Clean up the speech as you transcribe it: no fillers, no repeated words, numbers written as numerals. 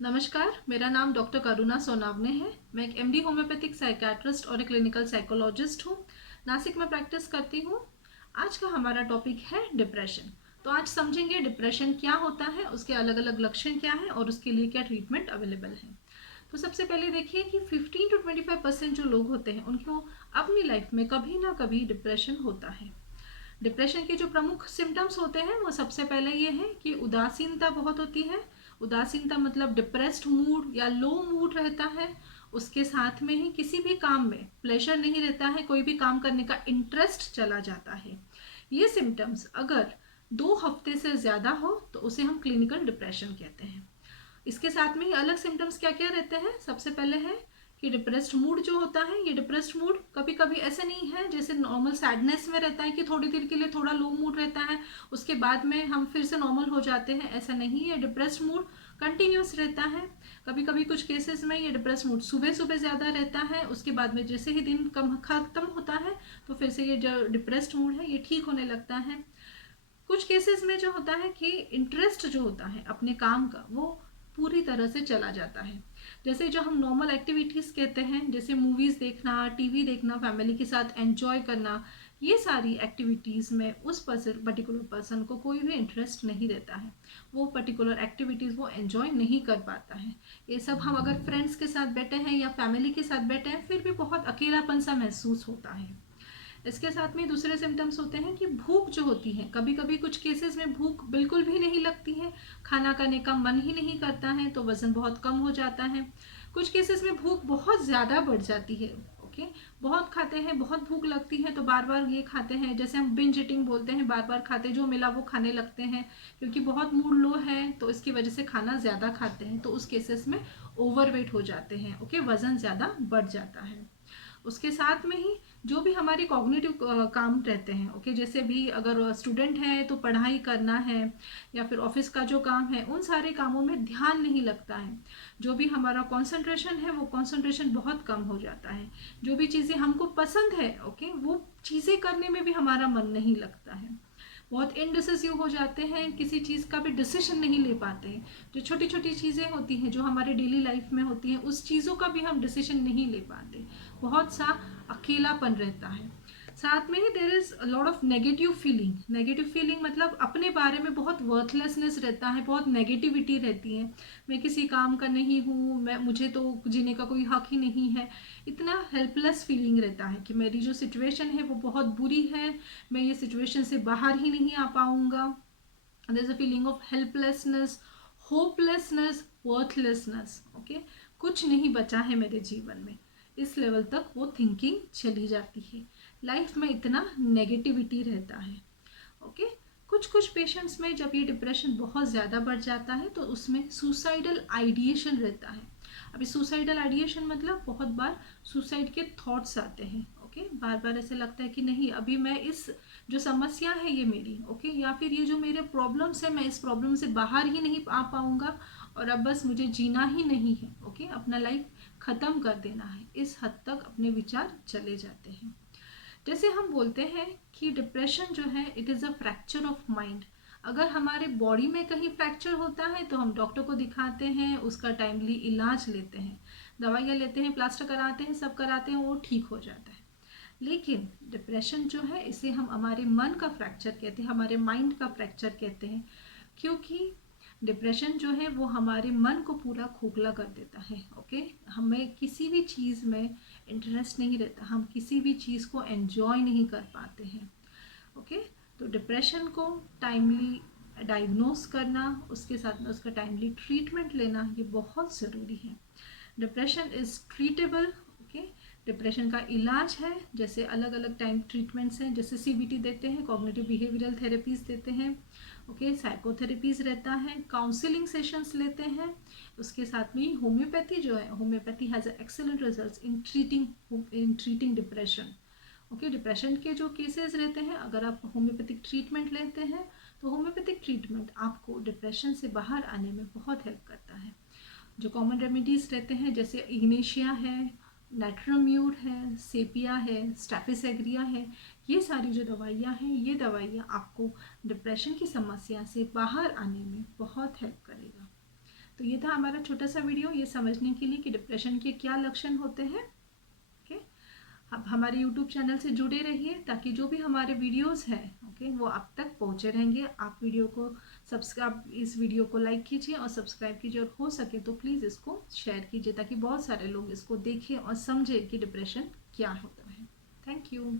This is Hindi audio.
नमस्कार, मेरा नाम डॉक्टर करुणा सोनावने है। मैं एक एमडी होम्योपैथिक साइकियाट्रिस्ट और एक क्लिनिकल साइकोलॉजिस्ट हूँ। नासिक में प्रैक्टिस करती हूँ। आज का हमारा टॉपिक है डिप्रेशन। तो आज समझेंगे डिप्रेशन क्या होता है, उसके अलग अलग लक्षण क्या है और उसके लिए क्या ट्रीटमेंट अवेलेबल है। तो सबसे पहले देखिए कि 15 to 25% जो लोग होते हैं उनको अपनी लाइफ में कभी ना कभी डिप्रेशन होता है। डिप्रेशन के जो प्रमुख सिम्टम्स होते हैं वो सबसे पहले ये है कि उदासीनता बहुत होती है। उदासीनता मतलब डिप्रेस्ड मूड या लो मूड रहता है। उसके साथ में ही किसी भी काम में प्लेजर नहीं रहता है, कोई भी काम करने का इंटरेस्ट चला जाता है। ये सिम्टम्स अगर 2 हफ्ते से ज़्यादा हो तो उसे हम क्लिनिकल डिप्रेशन कहते हैं। इसके साथ में ही अलग सिम्टम्स क्या क्या रहते हैं। सबसे पहले है कि डिप्रेस्ड मूड जो होता है, ये डिप्रेस्ड मूड कभी कभी ऐसे नहीं है जैसे नॉर्मल सैडनेस में रहता है कि थोड़ी देर के लिए थोड़ा लो मूड रहता है, उसके बाद में हम फिर से नॉर्मल हो जाते हैं, ऐसा नहीं है। डिप्रेस्ड मूड कंटिन्यूस रहता है। कभी कभी कुछ केसेस में ये डिप्रेस्ड मूड सुबह सुबह ज़्यादा रहता है, उसके बाद में जैसे ही दिन कम खत्म होता है तो फिर से ये जो डिप्रेस्ड मूड है ये ठीक होने लगता है। कुछ केसेस में जो होता है कि इंटरेस्ट जो होता है अपने काम का वो पूरी तरह से चला जाता है। जैसे जो हम नॉर्मल एक्टिविटीज़ कहते हैं, जैसे मूवीज़ देखना, टीवी देखना, फैमिली के साथ एंजॉय करना, ये सारी एक्टिविटीज़ में उस पर्टिकुलर पर्सन को कोई भी इंटरेस्ट नहीं रहता है। वो पर्टिकुलर एक्टिविटीज़ वो एंजॉय नहीं कर पाता है। ये सब हम अगर फ्रेंड्स के साथ बैठे हैं या फैमिली के साथ बैठे हैं फिर भी बहुत अकेलापन सा महसूस होता है। इसके साथ में दूसरे सिम्टम्स होते हैं कि भूख जो होती है, कभी कभी कुछ केसेस में भूख बिल्कुल भी नहीं लगती है, खाना खाने का मन ही नहीं करता है, तो वज़न बहुत कम हो जाता है। कुछ केसेस में भूख बहुत ज़्यादा बढ़ जाती है। ओके, बहुत खाते हैं, बहुत भूख लगती है तो बार बार ये खाते हैं, जैसे हम बिंज ईटिंग बोलते हैं, बार बार खाते जो मिला वो खाने लगते हैं। क्योंकि बहुत मूड लो है तो इसकी वजह से खाना ज़्यादा खाते हैं, तो उस केसेस में ओवरवेट हो जाते हैं। ओके, वज़न ज़्यादा बढ़ जाता है। उसके साथ में ही जो भी हमारे कॉग्निटिव काम रहते हैं, ओके, जैसे भी अगर स्टूडेंट है तो पढ़ाई करना है या फिर ऑफिस का जो काम है, उन सारे कामों में ध्यान नहीं लगता है। जो भी हमारा कंसंट्रेशन है वो कंसंट्रेशन बहुत कम हो जाता है। जो भी चीज़ें हमको पसंद है, ओके, वो चीज़ें करने में भी हमारा मन नहीं लगता है। बहुत इनडिसिसिव हो जाते हैं, किसी चीज़ का भी डिसीजन नहीं ले पाते हैं। जो छोटी छोटी चीज़ें होती हैं जो हमारे डेली लाइफ में होती हैं उस चीज़ों का भी हम डिसीजन नहीं ले पाते। बहुत सा अकेलापन रहता है। साथ में ही there is a lot of negative feeling. Negative feeling मतलब अपने बारे में बहुत वर्थलेसनेस रहता है, बहुत नेगेटिविटी रहती है। मैं किसी काम का नहीं हूँ, मैं मुझे तो जीने का कोई हक ही नहीं है। इतना हेल्पलेस फीलिंग रहता है कि मेरी जो सिचुएशन है वो बहुत बुरी है, मैं ये सिचुएशन से बाहर ही नहीं आ पाऊंगा। There is a feeling of helplessness, hopelessness, worthlessness. Okay, कुछ नहीं बचा है मेरे जीवन में, इस लेवल तक वो थिंकिंग चली जाती है। लाइफ में इतना नेगेटिविटी रहता है। ओके, कुछ कुछ पेशेंट्स में जब ये डिप्रेशन बहुत ज़्यादा बढ़ जाता है तो उसमें सुसाइडल आइडिएशन रहता है। अभी सुसाइडल आइडिएशन मतलब बहुत बार सुसाइड के थॉट्स आते हैं। ओके, बार बार ऐसे लगता है कि नहीं, अभी मैं इस जो समस्या है ये मेरी, ओके, या फिर ये जो मेरे प्रॉब्लम्स है मैं इस प्रॉब्लम से बाहर ही नहीं आ पाऊंगा और अब बस मुझे जीना ही नहीं है। ओके, अपना लाइफ ख़त्म कर देना है, इस हद तक अपने विचार चले जाते हैं। जैसे हम बोलते हैं कि डिप्रेशन जो है it is a fracture of mind. अगर हमारे बॉडी में कहीं फ्रैक्चर होता है तो हम डॉक्टर को दिखाते हैं, उसका टाइमली इलाज लेते हैं, दवाइयाँ लेते हैं, प्लास्टर कराते हैं, सब कराते हैं, वो ठीक हो जाता है। लेकिन डिप्रेशन जो है इसे हम हमारे मन का फ्रैक्चर कहते हैं, हमारे माइंड का फ्रैक्चर कहते हैं। क्योंकि डिप्रेशन जो है वो हमारे मन को पूरा खोखला कर देता है। ओके, हमें किसी भी चीज़ में इंटरेस्ट नहीं रहता, हम किसी भी चीज़ को एंजॉय नहीं कर पाते हैं। ओके, तो डिप्रेशन को टाइमली डायग्नोस करना, उसके साथ में उसका टाइमली ट्रीटमेंट लेना ये बहुत ज़रूरी है। Depression is treatable. Okay, depression का इलाज है, जैसे अलग अलग टाइम ट्रीटमेंट्स हैं, जैसे सीबीटी देते हैं, कॉग्निटिव बिहेवियरल थेरेपीज देते हैं, ओके, साइकोथेरेपीज रहता है, काउंसलिंग सेशंस लेते हैं। उसके साथ में होम्योपैथी जो है, homeopathy has excellent results in treating depression. Okay, depression के जो केसेस रहते हैं, अगर आप होम्योपैथिक ट्रीटमेंट लेते हैं तो होम्योपैथिक ट्रीटमेंट आपको डिप्रेशन से बाहर आने में बहुत हेल्प करता है। जो कॉमन रेमेडीज़ रहते हैं जैसे इग्नेशिया है, नाइट्रोम्यूर है, सेपिया है, स्टैफिसेग्रिया है, ये सारी जो दवाइयाँ हैं ये दवाइयाँ आपको डिप्रेशन की समस्या से बाहर आने में बहुत हेल्प करेगा। तो ये था हमारा छोटा सा वीडियो ये समझने के लिए कि डिप्रेशन के क्या लक्षण होते हैं। ओके, अब हमारे यूट्यूब चैनल से जुड़े रहिए ताकि जो भी हमारे वीडियोस हैं ओके वो आप तक पहुंचे रहेंगे। आप वीडियो को सब्सक्राइब, इस वीडियो को लाइक कीजिए और सब्सक्राइब कीजिए, और हो सके तो प्लीज़ इसको शेयर कीजिए ताकि बहुत सारे लोग इसको देखें और समझें कि डिप्रेशन क्या होता है। Thank you.